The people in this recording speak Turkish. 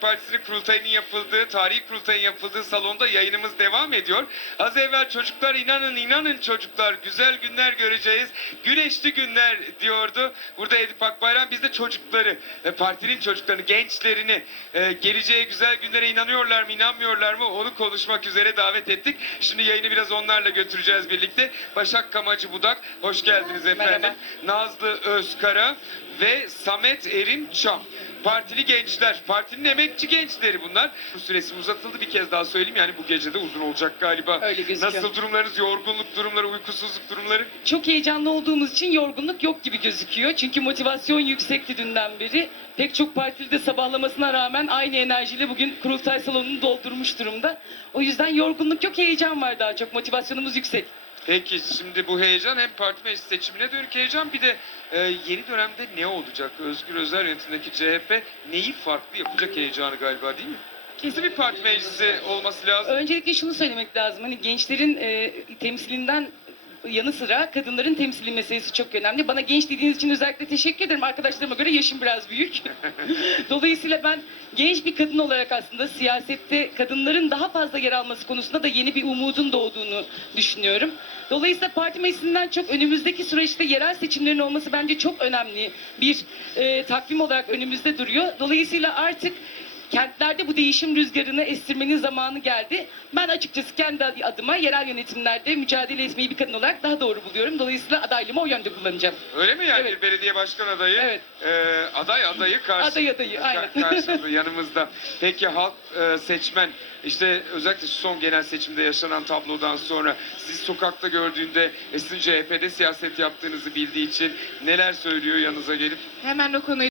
Partisi'nin kurultayının yapıldığı, tarihi kurultayın yapıldığı salonda yayınımız devam ediyor. Az evvel çocuklar inanın inanın çocuklar güzel günler göreceğiz. Güneşli günler diyordu. Burada Edip Akbayram biz de çocukları, e, partinin çocuklarını, gençlerini e, geleceğe güzel günlere inanıyorlar mı inanmıyorlar mı onu konuşmak üzere davet ettik. Şimdi yayını biraz onlarla götüreceğiz birlikte. Başak Kamacı Budak hoş geldiniz efendim. Merhaba. Nazlı Özkara ve Samet Erim Çam. Partili gençler, partinin emekçi gençleri bunlar. Bu süresi uzatıldı bir kez daha söyleyeyim yani bu gece de uzun olacak galiba. Öyle gözüküyor. Nasıl durumlarınız, yorgunluk durumları, uykusuzluk durumları? Çok heyecanlı olduğumuz için yorgunluk yok gibi gözüküyor. Çünkü motivasyon yüksekti dünden beri. Pek çok partili de sabahlamasına rağmen aynı enerjiyle bugün kurultay salonunu doldurmuş durumda. O yüzden yorgunluk yok, heyecan var daha çok. Motivasyonumuz yüksek. Peki şimdi bu heyecan hem parti meclis seçimine dönük heyecan bir de e, yeni dönemde ne olacak? Özgür Özel yönetimindeki CHP neyi farklı yapacak heyecanı galiba değil mi? Kesin bir parti meclisi olması lazım. Öncelikle şunu söylemek lazım. Hani gençlerin e, temsilinden yanı sıra kadınların temsili meselesi çok önemli. Bana genç dediğiniz için özellikle teşekkür ederim. Arkadaşlarıma göre yaşım biraz büyük. Dolayısıyla ben genç bir kadın olarak aslında siyasette kadınların daha fazla yer alması konusunda da yeni bir umudun doğduğunu düşünüyorum. Dolayısıyla parti meclisinden çok önümüzdeki süreçte yerel seçimlerin olması bence çok önemli bir e, takvim olarak önümüzde duruyor. Dolayısıyla artık kentlerde bu değişim rüzgarını estirmenin zamanı geldi. Ben açıkçası kendi adıma yerel yönetimlerde mücadele etmeyi bir kadın olarak daha doğru buluyorum. Dolayısıyla adaylığımı o yönde kullanacağım. Öyle mi yani Evet. bir belediye başkan adayı? Evet. e, aday adayı karşı. Aday adayı, aynen. Ka- karşımızda yanımızda. Peki halk e, seçmen işte özellikle son genel seçimde yaşanan tablodan sonra siz sokakta gördüğünde e, sizin CHP'de siyaset yaptığınızı bildiği için neler söylüyor yanınıza gelip? Hemen o konuyu